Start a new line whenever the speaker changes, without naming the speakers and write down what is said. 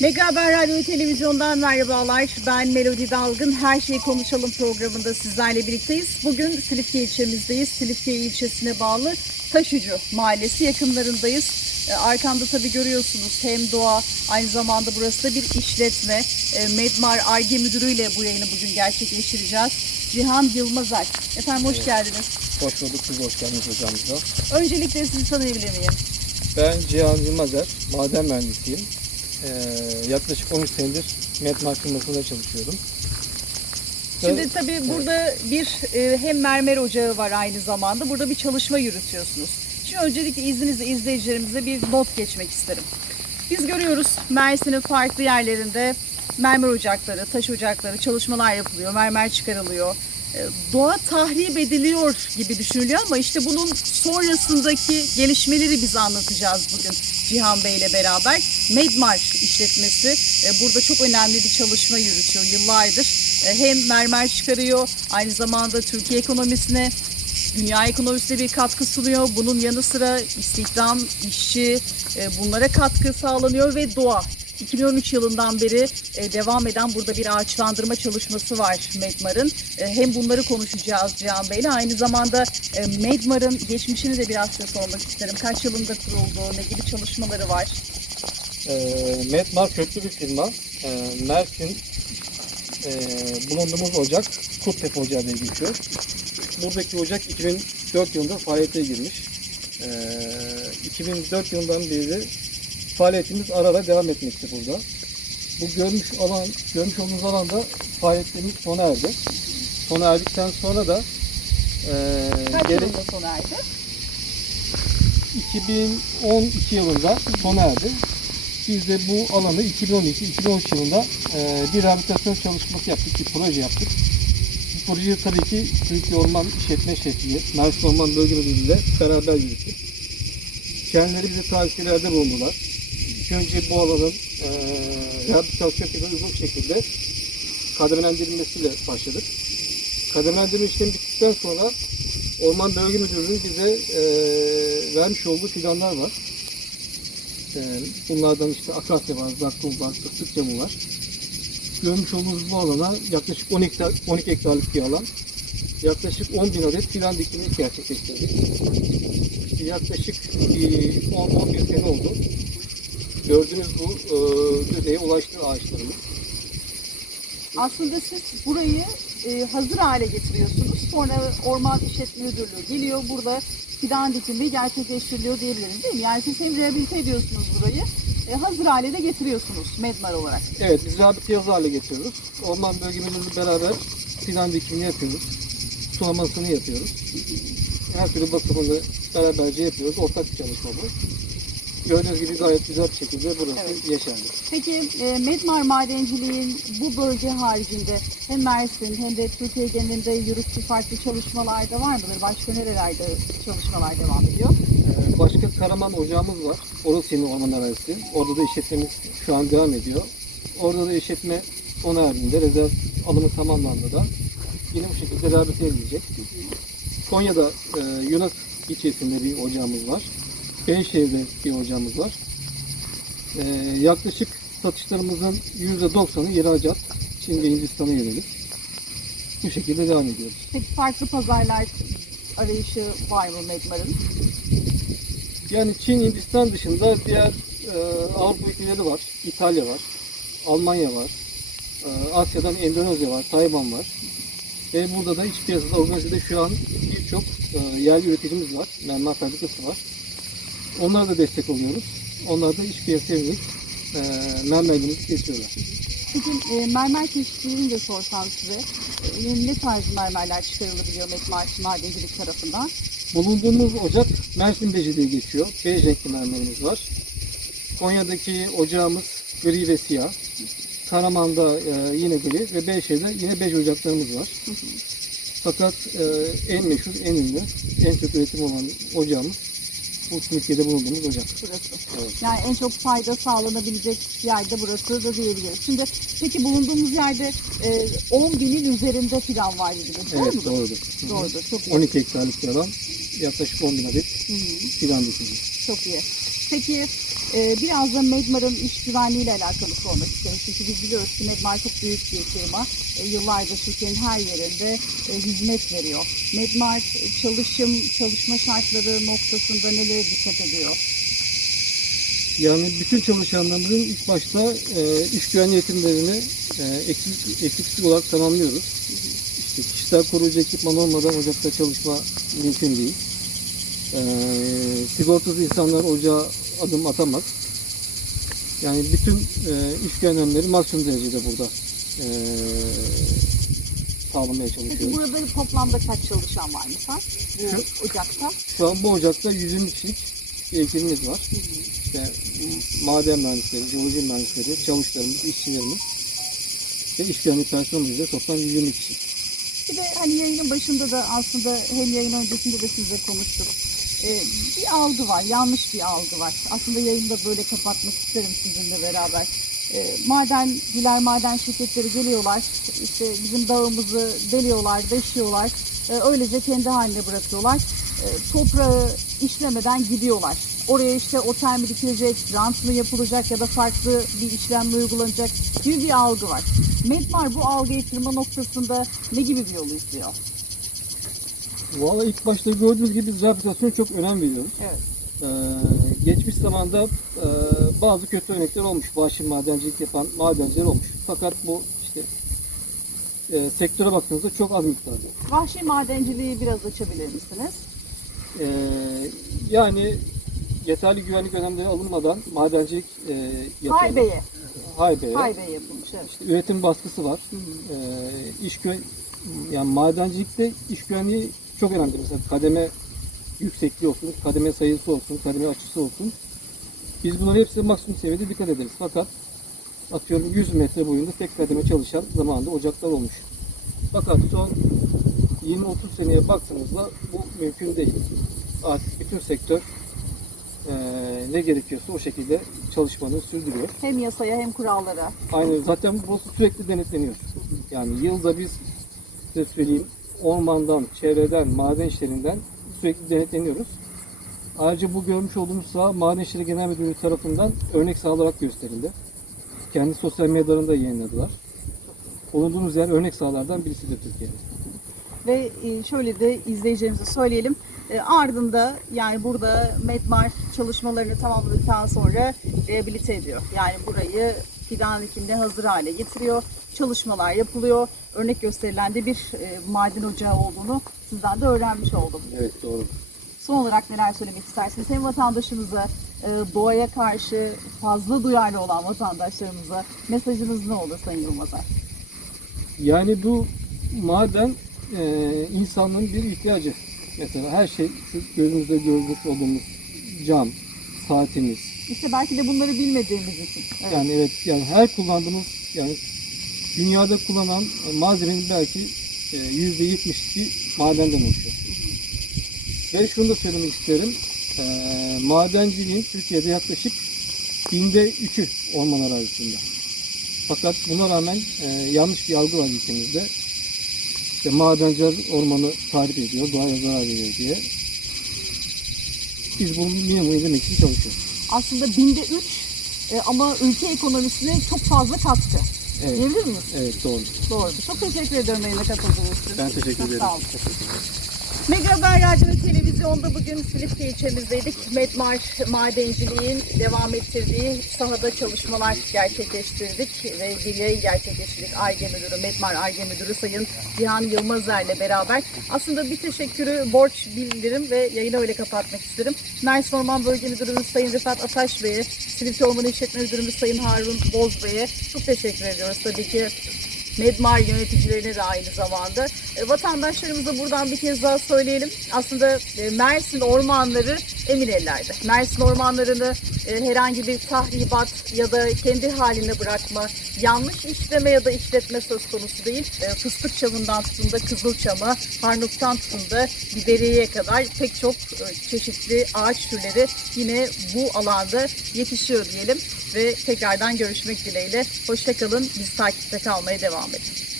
Mega Haber Radyo Televizyon'dan merhabalar. Ben Melodi Dalgın. Her şeyi konuşalım programında sizlerle birlikteyiz. Bugün Silifke ilçemizdeyiz. Silifke ilçesine bağlı Taşucu Mahallesi yakınlarındayız. Ee, Arkamda tabii görüyorsunuz hem doğa aynı zamanda burası da bir işletme. Ee, Medmar Arge Müdürü ile bu yayını bugün gerçekleştireceğiz. Cihan Yılmazer. Efendim hoş geldiniz.
Hoş bulduk, siz hoş geldiniz hocamıza.
Öncelikle sizi tanıyabilir miyim?
Ben Cihan Yılmazer, maden mühendisiyim. Ee, yaklaşık 13 senedir Metmar firmasında çalışıyorum.
Şimdi tabii burada bir e, hem mermer ocağı var aynı zamanda. Burada bir çalışma yürütüyorsunuz. Şimdi öncelikle izninizle izleyicilerimize bir not geçmek isterim. Biz görüyoruz Mersin'in farklı yerlerinde mermer ocakları, taş ocakları çalışmalar yapılıyor, mermer çıkarılıyor. Doğa tahrip ediliyor gibi düşünülüyor ama işte bunun sonrasındaki gelişmeleri biz anlatacağız bugün Cihan Bey ile beraber. Medmar işletmesi e, burada çok önemli bir çalışma yürütüyor yıllardır. E, Hem mermer çıkarıyor, aynı zamanda Türkiye ekonomisine dünya ekonomisine bir katkı sunuyor. Bunun yanı sıra istihdam, işçi e, bunlara katkı sağlanıyor ve doğa. 2013 yılından beri e, devam eden burada bir ağaçlandırma çalışması var Medmar'ın. E, Hem bunları konuşacağız Cihan Bey'le aynı zamanda e, Medmar'ın geçmişini de biraz size sormak isterim. Kaç yılında kuruldu, ne gibi çalışmaları var?
Ee, Metmar köklü bir firma. Ee, Mersin e, bulunduğumuz ocak Kurttepe Ocağı diye geçiyor. Buradaki ocak 2004 yılında faaliyete girmiş. Ee, 2004 yılından beri faaliyetimiz ara ara devam etmekte burada. Bu görmüş alan, görmüş olduğunuz alanda faaliyetlerimiz sona erdi. Sona erdikten sonra da e,
Kaç
geri-
yılında sona erdi?
2012 yılında sona erdi. Biz de bu alanı 2012-2013 yılında e, bir rehabilitasyon çalışması yaptık, bir proje yaptık. Bu projeyi tabii ki Türkiye Orman İşletme Şefliği, Mersin Orman Bölge Müdürlüğü ile beraber yürüttük. Kendileri bize tavsiyelerde bulundular. İlk önce bu alanın e, rehabilitasyon planı bir şekilde kademelendirilmesiyle başladık. Kademelendirme işlemi bittikten sonra Orman Bölge Müdürlüğü'nün bize e, vermiş olduğu planlar var. E, bunlardan işte akasya var, zakkum var, fıstık camı var. Görmüş olduğunuz bu alana yaklaşık 12, hektar, 12 hektarlık bir alan. Yaklaşık 10 bin adet filan dikimi gerçekleştirdik. İşte yaklaşık bir 10-11 sene oldu. Gördüğünüz bu e, düzeye ulaştı ağaçlarımız.
Aslında siz burayı e, hazır hale getiriyorsunuz. Sonra Orman İşletme Müdürlüğü geliyor. Burada fidan dikimi gerçekleştiriliyor diyebiliriz değil mi? Yani siz hem rehabilite ediyorsunuz burayı, e, hazır hale de getiriyorsunuz Medmar olarak.
Evet, biz rehabilite yazı hale getiriyoruz. Orman Bölge Müdürlüğü beraber fidan dikimini yapıyoruz. Sulamasını yapıyoruz. Her türlü bakımını beraberce yapıyoruz. Ortak bir çalışma bu. Gördüğünüz gibi gayet güzel bir şekilde burası
Evet.
yaşandı.
Peki e, Medmar Madenciliğin bu bölge haricinde hem Mersin hem de Türkiye genelinde yürüttüğü farklı çalışmalar da var mıdır? Başka nerelerde çalışmalar devam ediyor?
Ee, Başka Karaman ocağımız var. Orası yine orman arazisi. Orada da işletmemiz şu an devam ediyor. Orada da işletme sona erdiğinde rezerv alımı tamamlandı da yine bu şekilde rehabilite edilecek. Konya'da e, Yunas ilçesinde bir ocağımız var. Beyşehir'de bir ocağımız var. E, yaklaşık satışlarımızın %90'ı ihracat. Çin ve Hindistan'a yönelik. Bu şekilde devam ediyoruz.
Peki farklı pazarlar arayışı var mı Medmar'ın?
Yani Çin, Hindistan dışında diğer e, Avrupa ülkeleri var. İtalya var, Almanya var, e, Asya'dan Endonezya var, Tayvan var. Ve burada da iç piyasada organizede şu an birçok e, yerli üreticimiz var. Mermer fabrikası var. Onlara da destek oluyoruz. Onlar da iç piyasaya yönelik e, mermerlerimizi kesiyorlar.
Peki e, mermer çeşitliliğini de sorsam size. E, ne tarz mermerler çıkarılabiliyor Medmar Madencilik tarafından?
Bulunduğumuz ocak Mersin Beci diye geçiyor. Bej renkli mermerimiz var. Konya'daki ocağımız gri ve siyah. Karaman'da e, yine gri ve Beyşehir'de yine bej ocaklarımız var. Fakat e, en meşhur, en ünlü, en çok üretim olan ocağımız bu Türkiye'de bulunduğumuz ocak.
Burası.
Evet.
Yani en çok fayda sağlanabilecek yerde burası da diyebiliriz. Şimdi peki bulunduğumuz yerde e, 10 binin üzerinde fidan var dediniz. Doğru
Evet
mudur?
doğrudur. Hı hı.
Doğrudur. Çok iyi.
12 hektarlık bir alan yaklaşık 10 bin adet
Hı hı.
fidan.
Çok iyi. Peki Ee, biraz da Medmar'ın iş güvenliğiyle alakalı sormak istiyorum. Çünkü biz biliyoruz ki Medmar çok büyük bir firma. Ee, yıllardır Türkiye'nin her yerinde e, hizmet veriyor. Medmar e, çalışım, çalışma şartları noktasında nelere dikkat ediyor?
Yani bütün çalışanlarımızın ilk başta e, iş güvenliği eğitimlerini e, eksik, eksiksiz olarak tamamlıyoruz. İşte kişisel koruyucu ekipman olmadan ocakta çalışma mümkün değil. E, sigortasız insanlar ocağa adım atamaz. Yani bütün e, iş güvenliğleri maksimum derecede burada e, sağlamaya
Peki
çalışıyoruz.
burada toplamda kaç çalışan var misal bu ocakta?
Şu an bu ocakta 120 kişilik bir ekibimiz var. İşte maden mühendisleri, jeoloji mühendisleri, çavuşlarımız, işçilerimiz ve iş güvenliği personelimizle toplam 120 kişi.
Bir de hani yayının başında da aslında hem yayın öncesinde de sizle konuştuk. Ee, bir algı var, yanlış bir algı var. Aslında yayını da böyle kapatmak isterim sizinle beraber. Ee, madenciler, maden şirketleri geliyorlar, işte bizim dağımızı deliyorlar, deşiyorlar. Ee, öylece kendi haline bırakıyorlar. Toprağı işlemeden gidiyorlar. Oraya işte otel mi dikilecek, rant mı yapılacak ya da farklı bir işlem mi uygulanacak gibi bir algı var. Medmar bu algıyı kırma noktasında ne gibi bir yol izliyor?
Valla ilk başta gördüğünüz gibi biz rehabilitasyona çok önem veriyoruz.
Evet.
Ee, geçmiş zamanda e, bazı kötü örnekler olmuş. Vahşi madencilik yapan madenciler olmuş. Fakat bu işte e, sektöre baktığınızda çok az miktarda.
Vahşi madenciliği biraz açabilir misiniz?
Ee, yani yeterli güvenlik önlemleri alınmadan madencilik e, yapıyorlar.
Haybe'ye.
Haybe'ye.
Haybe'ye yapılmış. Evet.
İşte üretim baskısı var. Ee, iş güven yani madencilikte iş güvenliği çok önemli. Mesela kademe yüksekliği olsun, kademe sayısı olsun, kademe açısı olsun. Biz bunların hepsine maksimum seviyede dikkat ederiz. Fakat atıyorum 100 metre boyunda tek kademe çalışan zamanında ocaklar olmuş. Fakat son 20-30 seneye baktığınızda bu mümkün değil. Artık bütün sektör eee, ne gerekiyorsa o şekilde çalışmanı sürdürüyor.
Hem yasaya hem kurallara.
Aynı zaten burası sürekli denetleniyor. Yani yılda biz size söyleyeyim ormandan, çevreden, maden işlerinden sürekli denetleniyoruz. Ayrıca bu görmüş olduğumuz saha Maden İşleri Genel Müdürlüğü tarafından örnek saha olarak gösterildi. Kendi sosyal medyalarında yayınladılar. Bulunduğumuz yer örnek sahalardan birisidir Türkiye'de.
Ve e, şöyle de izleyicilerimize söyleyelim. E, Ardında yani burada Medmar çalışmalarını tamamladıktan sonra rehabilite ediyor. Yani burayı fidan dikimine hazır hale getiriyor. Çalışmalar yapılıyor. Örnek gösterilen de bir e, maden ocağı olduğunu sizden de öğrenmiş oldum.
Evet doğru.
Son olarak neler söylemek istersiniz? Hem vatandaşımıza, e, doğaya karşı fazla duyarlı olan vatandaşlarımıza mesajınız ne olur Sayın Yılmazer?
Yani bu maden e, insanlığın bir ihtiyacı. Mesela her şey şu gözümüzde görmüş olduğumuz cam, saatimiz,
İşte belki de bunları bilmediğimiz için. Evet.
Yani evet yani her kullandığımız yani dünyada kullanılan malzemenin belki e, yüzde yetmişi madenden oluşuyor. Ve şunu da söylemek isterim. E, madenciliğin Türkiye'de yaklaşık binde üçü orman arazisinde. Fakat buna rağmen e, yanlış bir algı var ülkemizde. İşte madenciler ormanı tahrip ediyor, doğaya zarar veriyor diye. Biz bunu minimum indirmek için çalışıyoruz.
Aslında binde üç e, ama ülke ekonomisine çok fazla katkı.
Evet,
Diyebilir miyiz?
evet doğru.
Doğru. Çok teşekkür ediyorum yayına katıldığınız için.
Ben teşekkür
Çok
ederim.
Sağ olun.
Teşekkür ederim.
Mega Haber Radyo ve Televizyon'da bugün Silifke ilçemizdeydik. Medmar madenciliğin devam ettirdiği sahada çalışmalar gerçekleştirdik ve yayın gerçekleştirdik. ARGE Müdürü, Medmar ARGE Müdürü Sayın Cihan Yılmazer'le beraber. Aslında bir teşekkürü borç bildirim ve yayını öyle kapatmak isterim. Mersin Orman Bölge Müdürümüz Sayın Rıfat Ataş Bey'e, Silifke Orman İşletme Müdürümüz Sayın Harun Boz Bey'e çok teşekkür ediyoruz. Tabii ki Medmar yöneticilerine de aynı zamanda. E, vatandaşlarımıza buradan bir kez daha söyleyelim. Aslında e, Mersin ormanları emin ellerde. Mersin ormanlarını e, herhangi bir tahribat ya da kendi haline bırakma, yanlış işleme ya da işletme söz konusu değil. Fıstık çamından tutun da kızılçama, harnuktan tutun da biberiye kadar pek çok çeşitli ağaç türleri yine bu alanda yetişiyor diyelim ve tekrardan görüşmek dileğiyle. Hoşçakalın. Biz takipte kalmaya devam edin.